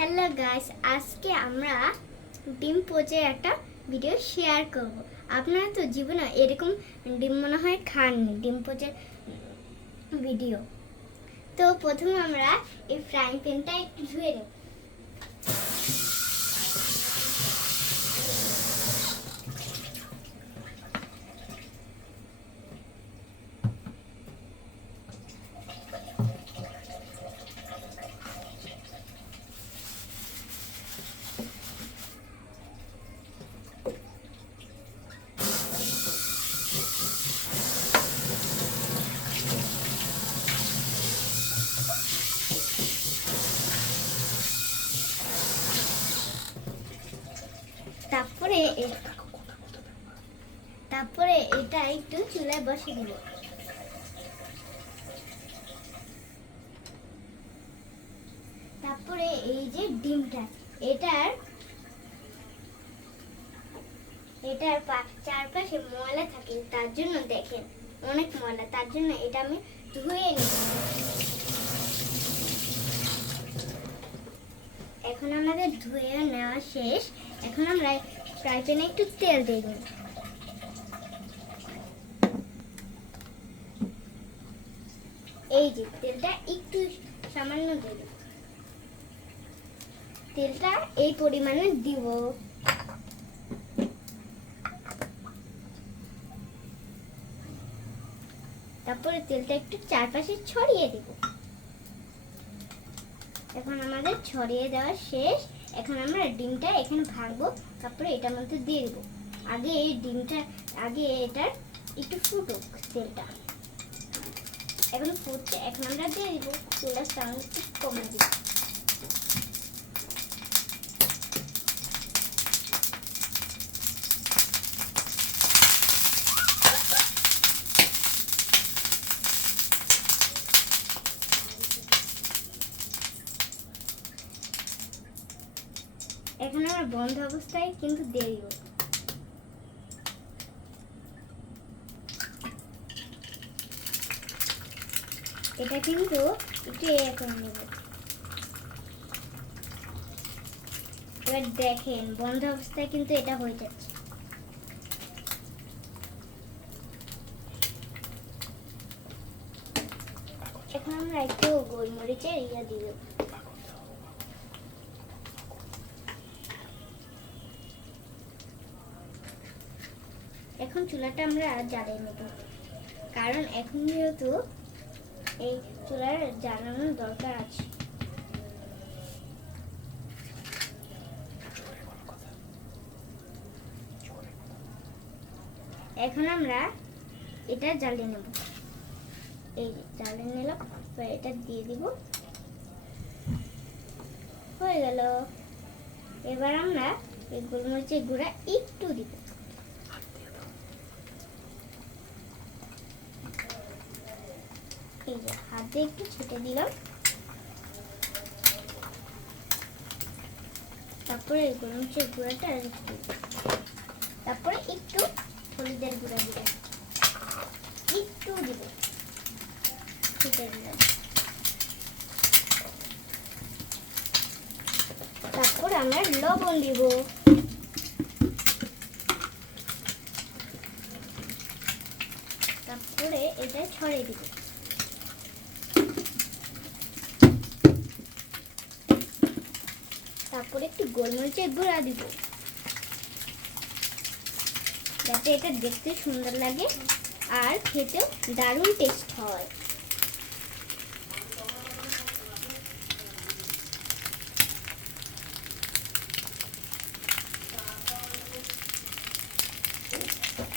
Hello guys, আজকে আমরা ডিম পোচের একটা ভিডিও শেয়ার করব। আপনারা তো জীবনে এরকম ডিম মনে হয় খাননি, ডিম পোচের ভিডিও। তো প্রথমে আমরা এই ফ্রাইং প্যানটা একটু ধুয়ে নেব। তারপরে এটা একটু চুলায় বসিয়ে দিব। তারপরে এই যে ডিমটা, এটার চারপাশে ময়লা থাকে, তার জন্য দেখেন অনেক ময়লা, তার জন্য এটা আমি ধুয়ে নিই। এখন আমাদের ধুয়ে নেওয়া শেষ। এখন আমরা ফ্রাই প্যানে একটু তেল দিয়ে দেব। এই যে তেলটা একটু সামান্য দিয়ে দেব। তেলটা এই পরিমাণে দিব। তারপরে তেলটা একটু চারপাশে ছড়িয়ে দেব। এখন আমাদের ছড়িয়ে দেওয়া শেষ। এখন আমরা ডিমটা এখানে ভাঙবো, তারপরে এটার মধ্যে দিয়ে দেব। আগে এটার একটু ফুটুক তেলটা। এখন ফুটছে, এখন আমরা দিয়ে দিব। চুলার সাউন্ড একটু কমে দিব। এখন আমরা বন্ধ অবস্থায় কিন্তু দিয়ে দিব। এটা কিন্তু একটু এখন নেব। এবার দেখেন বন্ধ অবস্থায় কিন্তু এটা হয়ে যাচ্ছে। এখন আমরা একটু গোলমরিচের দিয়ে দেব। এখন চুলাটা আমরা জ্বালিয়ে নেব, কারণ এখন যেহেতু এই চুলার জ্বালানোর দরকার আছে। এখন আমরা এটা জ্বালিয়ে নেব। এই জ্বালিয়ে নিলাম, এটা দিয়ে দিব। হয়ে গেল। এবার আমরা এই গোলমরিচের গুঁড়া একটু দিব। এই যে হাতে একটু ছেটে দিলাম। তারপরে গোলমরিচের গুঁড়াটা তারপরে একটু হলুদের গুঁড়া দিব, একটু দিব, ছেটে দিলাম। তারপর আমরা লবণ দিব। তারপরে এটা ছড়িয়ে দিব। তারপরে একটু গোলমরিচের গুঁড়া দিব, যাতে এটা দেখতে সুন্দর লাগে আর খেতেও দারুণ টেস্ট হয়।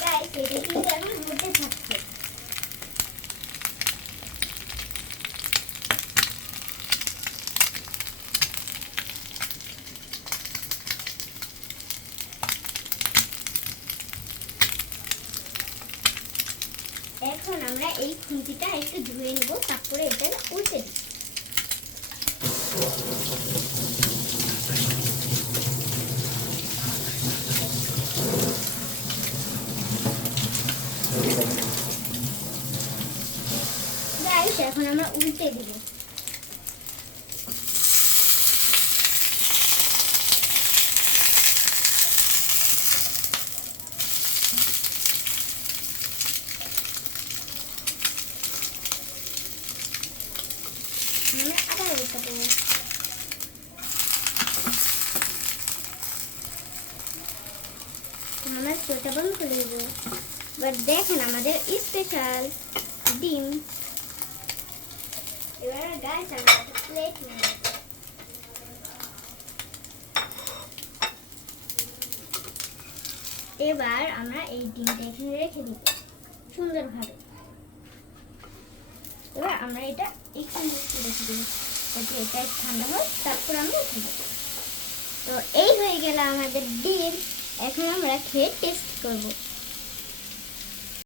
গাইস, এটা কিন্তু এখন হতে থাকছে। এখন আমরা এই খুন্তিটা একটু ধুয়ে নেব, তারপরে এটা উল্টে দিব। গাইস, এখন আমরা উল্টে দিব। আমরা আবার উল্টাবো। আমরা চোখটা বন্ধ করে দেবো। এবার দেখেন আমাদের স্পেশাল ডিম। এবার গাইস আমরা একটা প্লেট নেব। এবার আমরা এই ডিমটা এখানে রেখে দিব সুন্দরভাবে। এবার আমরা এটা এখানে রেখে দিব যাতে এটা ঠান্ডা হয়, তারপর আমরা খেয়ে দেবো। তো এই হয়ে গেল আমাদের ডিম। এখন আমরা খেয়ে টেস্ট করব।